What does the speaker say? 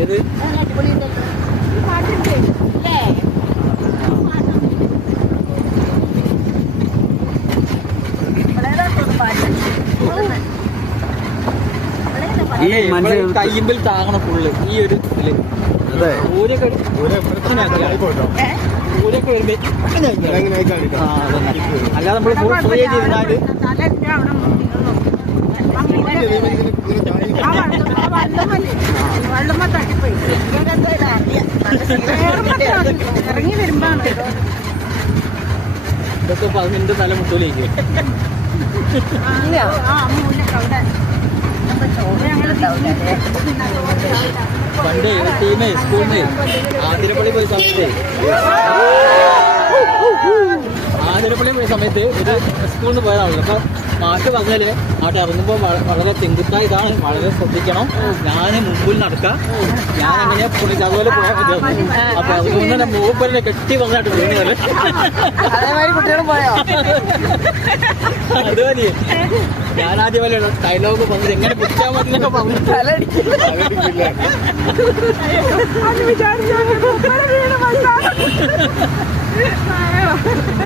ഏത്? ഈ കയ്യമ്പിൽ താങ്ങണം ഫുള്ള് ഈ ഒരു ഇതിൽ. ഊരൊക്കെ ഊരൊക്കെ വരുമ്പോ ഇങ്ങനെ ആക്കിയാ. ആ, അതന്നെ. ഫുൾ ഫ്രീ ചെയ്താൽ ഇറങ്ങി വരുമ്പാണ് ഇതൊക്കെ പതിനെന്റെ തല മുട്ടൂലേക്ക് പണ്ട് ടീമേ സ്കൂളിന് ആതിരപ്പള്ളി പോയി സമയത്ത് പോയ സമയത്ത് ഒരു സ്കൂളിൽ നിന്ന് പോയതാണല്ലോ അപ്പൊ മാഷ് പറഞ്ഞാൽ അവിടെ ഇറങ്ങുമ്പോൾ വളരെ തെങ്കുത്ത ഇതാണ്. വളരെ ശ്രദ്ധിക്കണം. ഞാൻ മുമ്പിൽ നടക്കാം. ഞാൻ അങ്ങനെ പുള്ളി അതുപോലെ പോയാൽ മതി. അപ്പൊ അതുകൊണ്ട് തന്നെ മൂപ്പലിനെ കെട്ടി വന്നായിട്ട് വീണത് അതേമാതിരി കുട്ടികളും പോയോ? അത് മതി. ഞാൻ ആദ്യം പോലെ ഡയലോഗ് പറഞ്ഞത് എങ്ങനെ പിടിച്ചാൽ മതി എന്നൊക്കെ പറഞ്ഞു വിചാരിച്ചു.